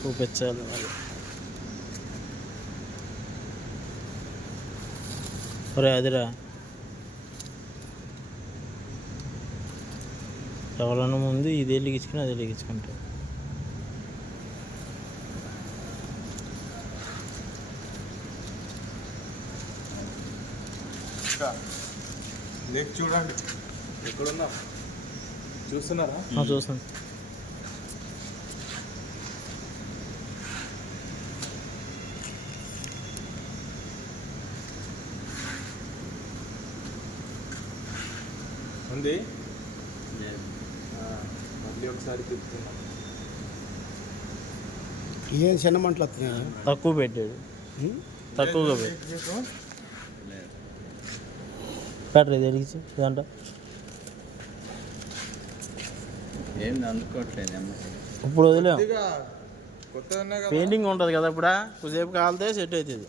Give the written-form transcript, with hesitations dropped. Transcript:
చూపించాలి మరి. ఒరే అదిరా, ఎవరన్నా ముందు ఇది వెలిగించుకుని అది వెలిగించుకుంటారు. లేక్ చూడండి ఎక్కడున్నా చూస్తున్నారా? చూస్తాను. ఉంది మళ్ళీ ఒకసారి తిప్పుతున్నాం. ఏం చిన్న మంటలు వస్తున్నాయా? తక్కువ పెట్టాడు, తక్కువగా పెట్టాడు. పెట్టరు ఇది వెలిగించి ఇదంట ఏం అందుకోవట్లేదు ఇప్పుడు వదిలేం. కొత్తగా పెయింటింగ్ ఉంటుంది కదా, ఇప్పుడు కొద్దిసేపు కాలితే సెట్ అవుతుంది.